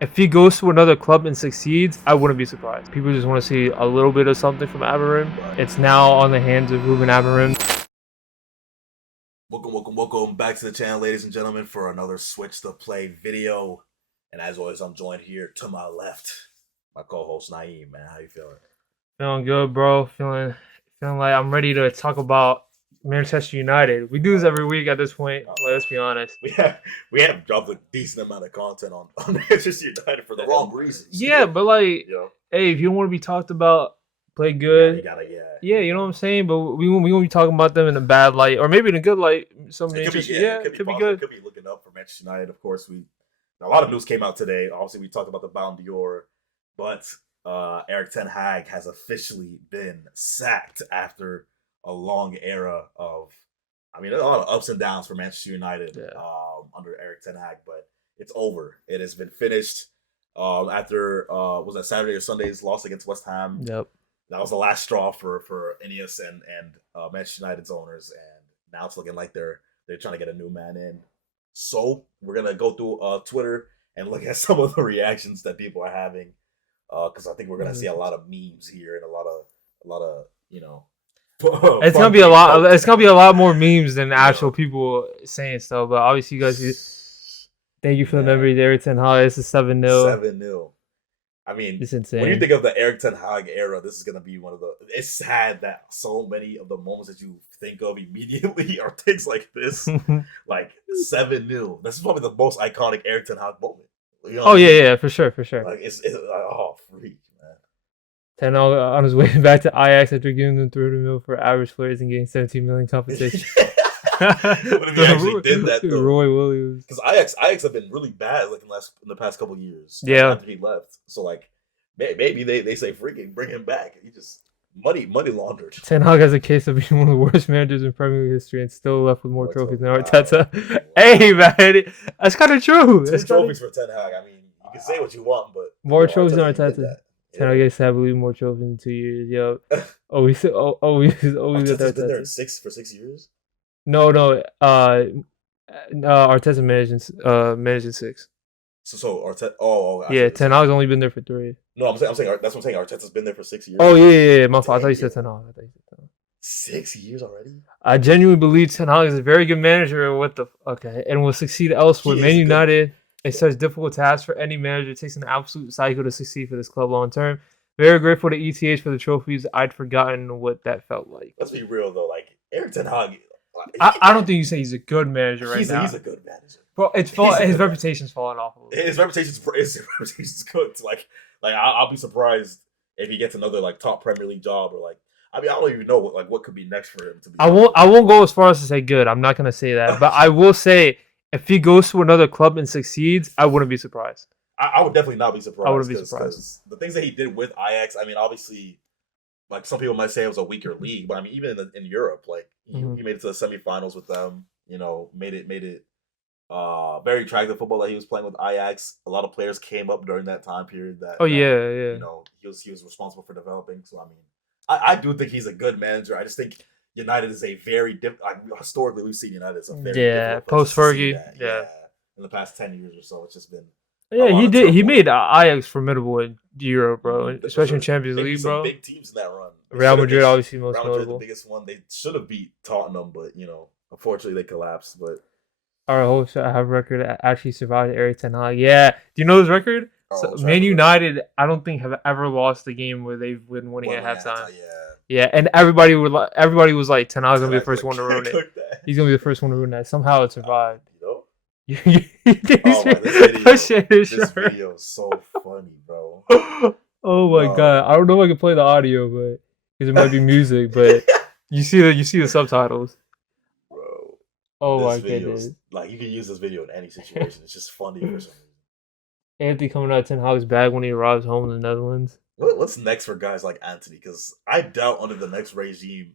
If he goes to another club and succeeds, I wouldn't be surprised. People just want to see a little bit of something from Amorim. It's now on the hands of Ruben Amorim. Welcome back to the channel, ladies and gentlemen, for another Switch to Play video. And as always, I'm joined here to my left, my co-host Naeem. Man, how you feeling? Feeling good, bro. Feeling like I'm ready to talk about Manchester United. We do this every week at this point. Let's be honest. We have dropped a decent amount of content on Manchester United for the wrong reasons. Yeah, but like, hey, if you don't want to be talked about, play good. Yeah, you know what I'm saying. But we won't be talking about them in a bad light, or maybe in a good light. Some Manchester, it could be good. It could be looking up for Manchester United. Of course, a lot of news came out today. Obviously, we talked about the Ballon d'Or, but Erik Ten Hag has officially been sacked after a long era of, a lot of ups and downs for Manchester United under Erik Ten Hag, but it's over. It has been finished after was that Saturday or Sunday's loss against West Ham. Yep. That was the last straw for Ineos and Manchester United's owners, and now it's looking like they're trying to get a new man in. So we're gonna go through Twitter and look at some of the reactions that people are having, because I think we're gonna see a lot of memes here and a lot of it's gonna be a lot. It's gonna be a lot more memes than actual people saying stuff. But obviously, you guys, thank you for the memories, Erik Ten Hag. This is 7-0. 7-0. I mean, it's insane. When you think of the Erik Ten Hag era, this is gonna be one of the. It's sad that so many of the moments that you think of immediately are things like this, like 7-0. This is probably the most iconic Erik Ten Hag moment. You know yeah, for sure. Like it's like, oh, freak, man. Ten Hag on his way back to Ajax after giving them 30 mil for average players and getting 17 million compensation. What if he actually did that though? Roy Williams. Because Ajax have been really bad like in the past couple of years. Yeah. After he left, so like maybe they say freaking bring him back. He just money laundered. Ten Hag has a case of being one of the worst managers in Premier League history and still left with more trophies than Arteta. Hey man, that's kind of true. Two trophies for Ten Hag. I mean, you can say what you want, but more trophies than Arteta. Ten Hag gets I believe more trophies in 2 years. Yo, he's always Arteta's been there for 6 years. No. Arteta managing 6. So Arteta. Oh. Yeah, Ten Hag's only been there for 3. No, I'm saying that's what I'm saying. Arteta's been there for 6 years. Oh yeah. My fault. I thought you said Ten Hag. 6 years already. I genuinely believe Ten Hag is a very good manager. And will succeed elsewhere. Man United. It's such a difficult task for any manager. It takes an absolute cycle to succeed for this club long term. Very grateful to ETH for the trophies. I'd forgotten what that felt like. Let's be real though. Like Erik Ten Hag. I don't think you say he's a good manager now. He's a good manager. Bro, his reputation's falling off a little bit. His reputation's good. Like I'll be surprised if he gets another like top Premier League job or like. I don't even know what could be next for him. I won't go as far as to say good. I'm not gonna say that, but I will say if he goes to another club and succeeds, I wouldn't be surprised. I would definitely not be surprised. I wouldn't be surprised. The things that he did with Ajax, obviously, like some people might say it was a weaker league, but even in Europe, like he made it to the semifinals with them. Made it very attractive football that he was playing with Ajax. A lot of players came up during that time period. He was responsible for developing. So I do think he's a good manager. I just think United is a very different. Historically, we've seen United as a very post Fergie. In the past 10 years or so, it's just been. Yeah, he did. He made Ajax formidable in Europe, bro. Especially in Champions League, bro. Big teams in that run. Real Madrid, obviously, most notable. Madrid, the biggest one. They should have beat Tottenham, but unfortunately, they collapsed. But our host, I have record actually survived Erik Ten Hag. Yeah, do you know his record? Man United, I don't think have ever lost a game where they've been winning at halftime. Yeah, and everybody was like, Ten Hag's gonna be the first one to ruin it. He's gonna be the first one to ruin that. Somehow it survived. This video is so funny, bro. Oh my god! I don't know if I can play the audio, but because it might be music, but you see the subtitles, bro. Oh my goodness! Like you can use this video in any situation. It's just funny for some reason. Anthony coming out of Ten Hag's bag when he arrives home in the Netherlands. What's next for guys like Anthony? Because I doubt under the next regime,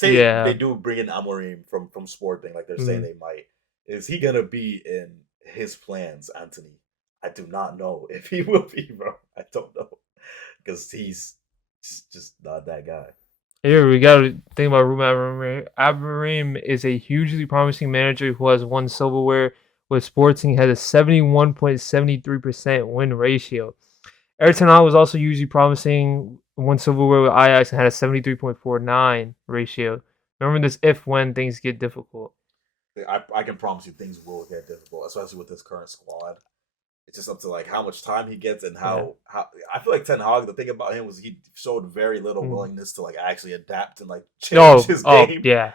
they do bring in Amorim from Sporting, like they're saying they might. Is he gonna be in his plans, Anthony? I do not know if he will be, bro. I don't know because he's just not that guy. Here we gotta think about Ruben Amorim. Amorim is a hugely promising manager who has won silverware with Sporting had a 71.73% win ratio. Erik ten Hag was also usually promising, won silverware with Ajax and had a 73.49 ratio. Remember this if when things get difficult. I can promise you things will get difficult, especially with this current squad. It's just up to like how much time he gets and how I feel like Ten Hag. The thing about him was he showed very little willingness to like actually adapt and like change his game. Yeah.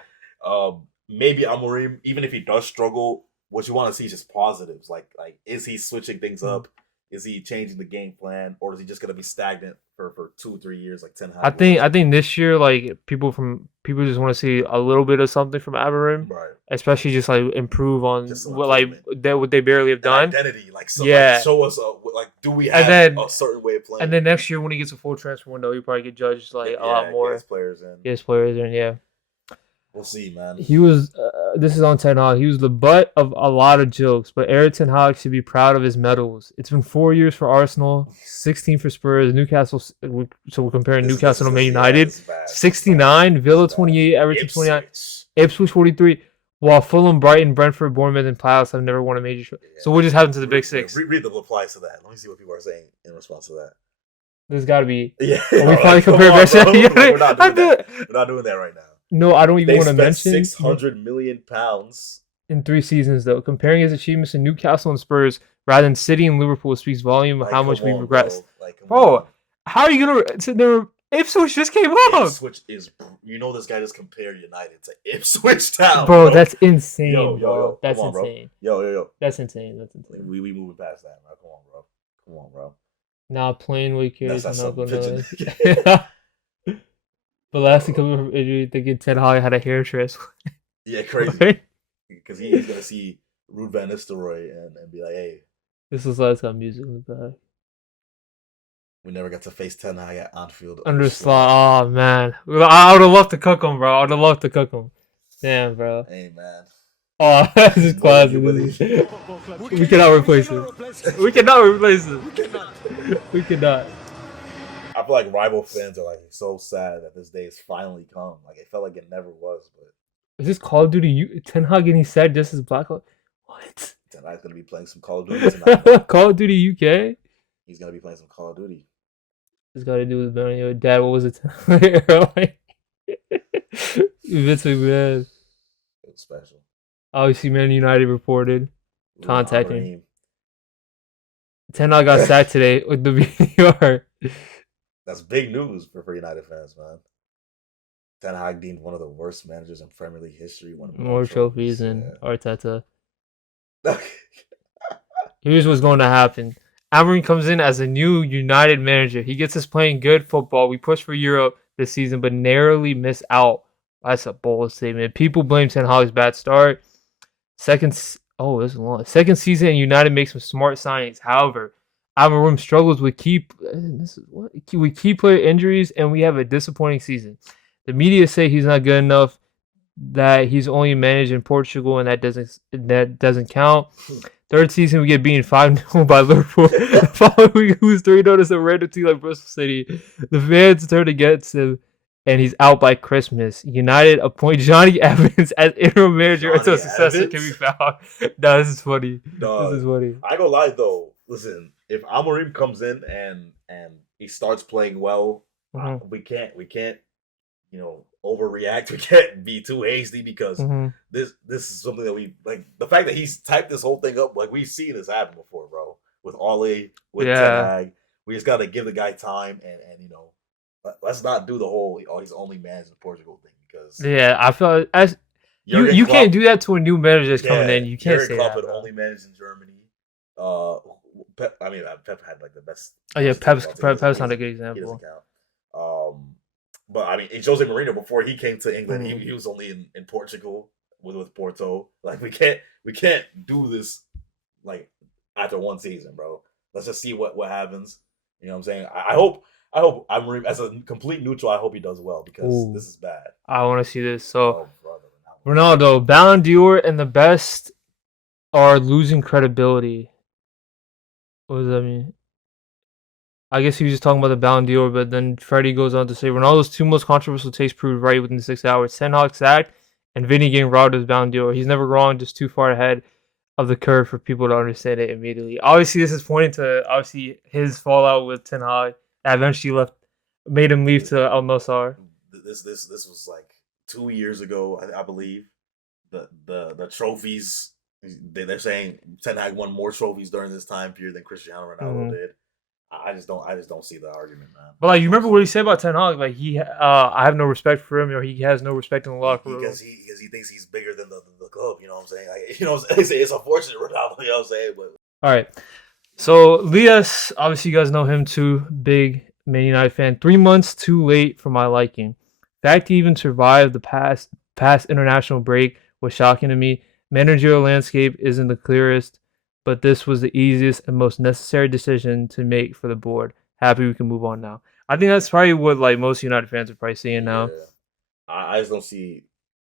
Maybe Amorim, even if he does struggle, what you want to see is just positives. Like is he switching things up? Is he changing the game plan, or is he just gonna be stagnant for 2-3 years like Ten Hag? I think this year like people just want to see a little bit of something from Amorim, right? Especially just like improve on what they barely have done. Identity, like show us like do we have a certain way of playing? And then next year when he gets a full transfer window, he probably get judged like a lot more. Gets players in. Yeah. We'll see, man. He was. This is on Ten Hag. He was the butt of a lot of jokes, but Erik ten Hag should be proud of his medals. It's been 4 years for Arsenal, 16 for Spurs, Newcastle. So we're comparing Newcastle to Man United. 69, Villa 28, Everton 29, Ipswich 43. While Fulham, Brighton, Brentford, Bournemouth, and Palace have never won a major. So what just happened to the big six? Read the replies to that. Let me see what people are saying in response to that. There's got to be. Yeah. We finally compare. We're not doing that right now. No, I don't even want to mention £600 million in 3 seasons, though. Comparing his achievements to Newcastle and Spurs rather than City and Liverpool speaks volume of how much we regressed. Bro, how are you gonna sit there? Ipswich just came up. Ipswich is, this guy just compared United to Ipswich Town. Bro, that's insane. Yo, that's insane. Yo. That's insane. We moving past that, bro. Come on, bro. Now playing with kids and not going to. But last thing coming from injury, thinking Ten Hag had a hair transplant. Yeah, crazy. Because he's gonna see Ruud van Nistelrooy and be like, "Hey, this was last time music in the back." We never got to face Ten Hag at Anfield. Oh man, I would have loved to cook him, bro. I would have loved to cook him. Damn, bro. Hey, man. Oh, this is classic. We cannot replace him. We cannot replace him. We cannot. I feel like rival fans are like so sad that this day has finally come. Like it felt like it never was, but is this Call of Duty? Ten Hag getting sacked just as Black Hawk? What? Ten Hag's gonna be playing some Call of Duty tonight. Call of Duty UK? He's gonna be playing some Call of Duty. It's got to do with your dad. What was it? Vince McMahon. It was special. Obviously, Man United reported contacting. Ten Hag got sacked today with the VAR. That's big news for United fans, man. Ten Hag deemed one of the worst managers in Premier League history. Won more trophies than Arteta. Here's what's going to happen. Amorim comes in as a new United manager. He gets us playing good football. We push for Europe this season, but narrowly miss out. That's a bold statement. People blame Ten Hag's bad start. Second season, United makes some smart signings. However, Amorim struggles with key player injuries, and we have a disappointing season. The media say he's not good enough, that he's only managed in Portugal, and that doesn't count. Third season, we get beaten 5-0 by Liverpool. The following week, we lose 3-0 to a random team like Bristol City. The fans turn against him, and he's out by Christmas. United appoint Johnny Evans as interim manager until a successor can be found. No, this is funny. This is funny. I ain't gonna lie, though. Listen, if Amorim comes in and he starts playing well, we can't overreact. We can't be too hasty because this is something that we like. The fact that he's typed this whole thing up, like we've seen this happen before, bro. With Ole, with Ten Hag, we just gotta give the guy time and let's not do the whole he's only managing Portugal thing because I feel as you can't do that to a new manager that's coming in. You can't say that. Klopp only managed in Germany. Pep had like the best. Oh yeah, Pep's not a good example. He doesn't count. But I mean, Jose Mourinho before he came to England, he was only in Portugal with Porto. Like we can't do this like after one season, bro. Let's just see what happens. You know what I'm saying? I hope I'm as a complete neutral. I hope he does well because this is bad. I want to see this. So Ronaldo, Ballon d'Or, and the best are losing credibility. What does that mean? I guess he was just talking about the Ballon d'Or, but then Freddie goes on to say Ronaldo's 2 most controversial takes proved right within 6 hours. Ten Hag sacked and Vinny getting robbed of his Ballon d'Or. He's never wrong, just too far ahead. of the curve for people to understand it immediately. Obviously, this is pointing to his fallout with Ten Hag that eventually made him leave to Al Nassr. This was like 2 years ago, I believe. The trophies, they're saying Ten Hag won more trophies during this time period than Cristiano Ronaldo did. I just don't see the argument, man. But like, you remember what he said about Ten Hag? Like, I have no respect for him, or he has no respect in the locker room because he thinks he's bigger than the club. You know what I'm saying? Like, you know, it's unfortunate, Ronaldo. You know what I'm saying? But all right. So Lias, obviously you guys know him too, big Man United fan. 3 months too late for my liking. The fact he even survived the past international break was shocking to me. Managerial landscape isn't the clearest, but this was the easiest and most necessary decision to make for the board. Happy we can move on now. I think that's probably what like most United fans are probably seeing now. I just don't see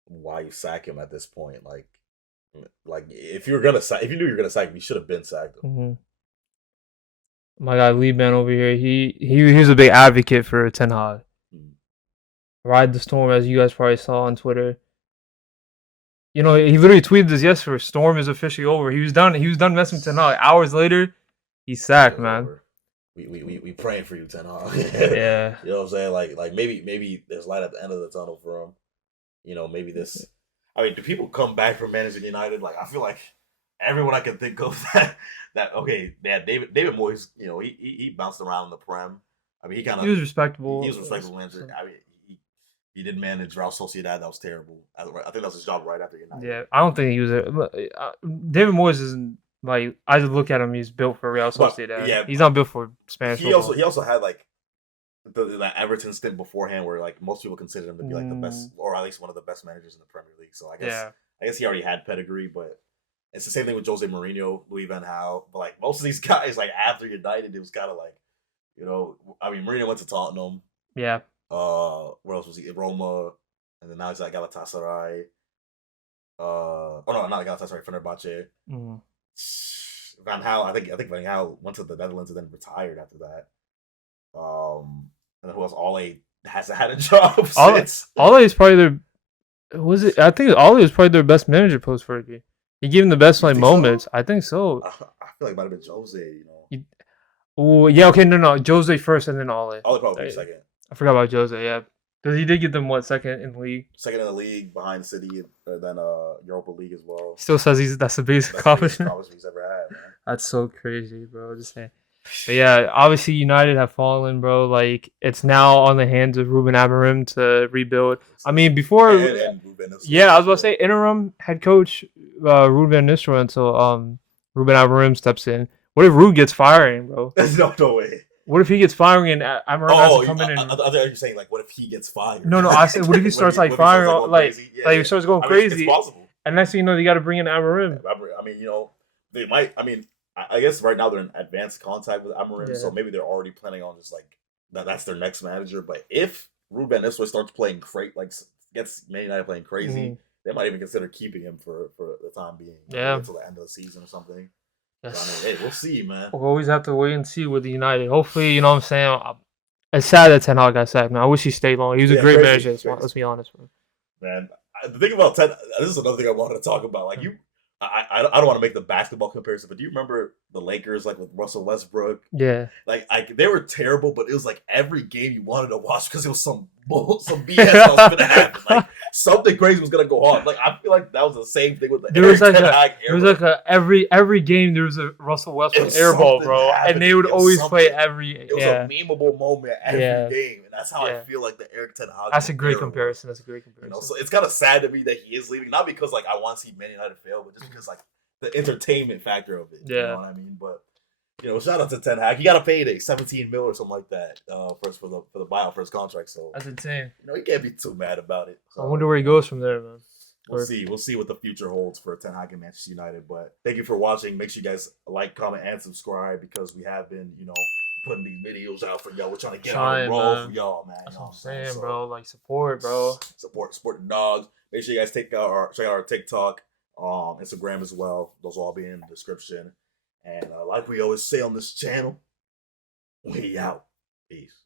why you sack him at this point. Like if you knew you were gonna sack him, you should have been sacked him. Mm-hmm. My guy Lee Man over here, he was a big advocate for Ten Hag. Ride the storm, as you guys probably saw on Twitter. You know, he literally tweeted this yesterday. Storm is officially over. He was done messing with Ten Hag. Hours later, he's sacked, man. Over. We praying for you, Ten Hag. Yeah. You know what I'm saying? Like maybe there's light at the end of the tunnel for him. You know, maybe this. I mean, do people come back from managing United? Like, I feel like everyone I can think of that okay, yeah, David Moyes. You know, he bounced around in the Prem. I mean, he was respectable. He was a respectable manager. I mean, he did manage Real Sociedad. That was terrible. I think that was his job right after United. Yeah, I don't think he was David Moyes isn't like, I just look at him. He's built for Real Sociedad. Yeah, he's not built for Spanish. He also had like the Everton stint beforehand, where like most people consider him to be like the best, or at least one of the best managers in the Premier League. So I guess he already had pedigree, but it's the same thing with Jose Mourinho, Louis van Gaal. But like most of these guys, like after United, it was kind of like, you know, I mean, Mourinho went to Tottenham. Yeah. Where else was he? Roma, and then now he's at Galatasaray. Oh no, not Galatasaray, Fenerbahce. Van Gaal, I think Van Gaal went to the Netherlands and then retired after that. And then who else? Ole hasn't had a job since. Ole is probably I think Ole is probably their best manager post Fergie. He gave him the best like moments. So? I think so. I feel like it might have been Jose. You know. Oh yeah, okay, no, Jose first and then Ole. Ole probably second. I forgot about Jose, yeah. Because he did get them, second in the league? Second in the league, behind City, and then Europa League as well. Still says that's the biggest accomplishment he's ever had, man. That's so crazy, bro. Just saying. But yeah, obviously United have fallen, bro. Like, it's now on the hands of Ruben Amorim to rebuild. I mean, before... And I was about to say, interim head coach Ruben Van Nistelrooy until Ruben Amorim steps in. What if Ruben gets firing, bro? No way. What if he gets firing and Amorim has to come in and... I thought you were saying, like, what if he gets fired? No, I said, what if he starts, like, firing, he starts going crazy. It's possible. And next thing you know, you got to bring in Amorim. I mean, you know, they might... I mean, I guess right now they're in advanced contact with Amorim, so maybe they're already planning on just, like, that's their next manager. But if Ruben Nistelrooy starts playing gets Man United playing crazy, they might even consider keeping him for the time being. Yeah. Until the end of the season or something. Yes. I mean, hey, we'll see, man. We'll always have to wait and see with the United. Hopefully, you know what I'm saying? It's sad that Ten Hag got sacked, man. I wish he stayed long. He was a great manager. Let's be honest, man. Man, the thing about this is another thing I wanted to talk about. Like, I don't want to make the basketball comparison, but do you remember the Lakers, like, with Russell Westbrook? Yeah. Like, they were terrible, but it was like every game you wanted to watch because it was some BS that was going to happen. Like, something crazy was going to go on. Like, I feel like that was the same thing with the Erik Ten Hag era. There was like every game there was a Russell Westbrook airball, bro, and they would always play every. It was a memeable moment every game, and that's how I feel like the Erik Ten Hag. That's a great comparison. You know, so it's kind of sad to me that he is leaving, not because like I want to see Man United fail, but just because like the entertainment factor of it. You know what I mean? But you know, shout out to Ten Hag. He got a payday, 17 mil or something like that, for the buyout for his contract. So that's insane. You know, he can't be too mad about it. So, I wonder where he goes from there, man. We'll see. We'll see what the future holds for Ten Hag and Manchester United. But thank you for watching. Make sure you guys like, comment, and subscribe because we have been, you know, putting these videos out for y'all. We're trying to get on the roll for y'all, man. That's what I'm saying, bro. Like, support, bro. Support the dogs. Make sure you guys check out our TikTok, Instagram as well. Those will all be in the description. And like we always say on this channel, we out. Peace.